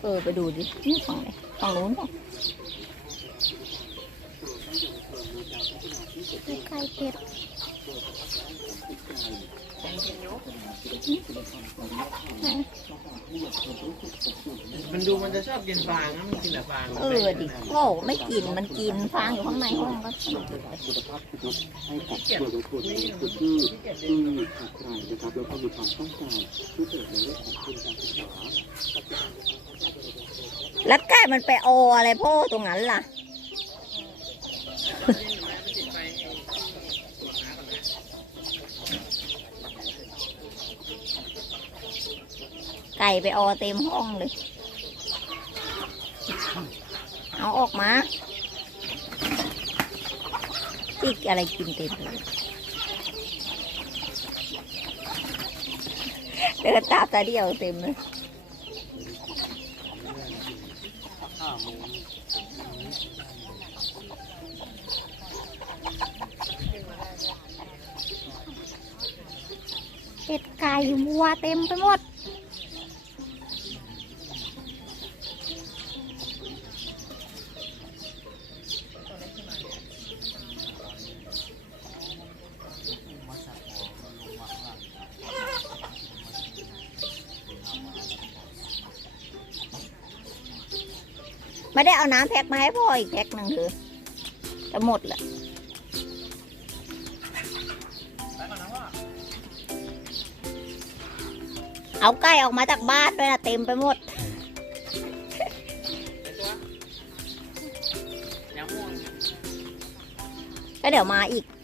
เออ ไปดูดินี่ฝั่งไหนฝั่งนู้นป่ะไก่เป็ด มันดูมันจะชอบกินฟางนะมันกินแต่ฟางเออดิโอ้ไม่กินมันกินฟางอยู่ข้างในห้องก็สนุกเลยให้กับเยาวชนในพื้นที่ที่ขาดแคลนนะครับแล้วก็มีความต้องการพิเศษในเรื่องของทุนการศึกษาแล้วไก่มันไปโออะไรพ่อตรงนั้นล่ะ ก่ไปออเต็มห้องเลย เอาออกมาติกอะไรกินเต็มเลยเดินตาตาเดียวเต็มเลยเป็ดไก่วัวเต็มไปหมด ไม่ได้เอาน้ำแพ็คมาให้พ่ออีกแพ็คหนึ่งคือจะหมดแหละเอาไก่ออกมาจากบ้านด้วยนะเต็มไปหมดแล้วม่วงก็เดี๋ยวมาอีกเ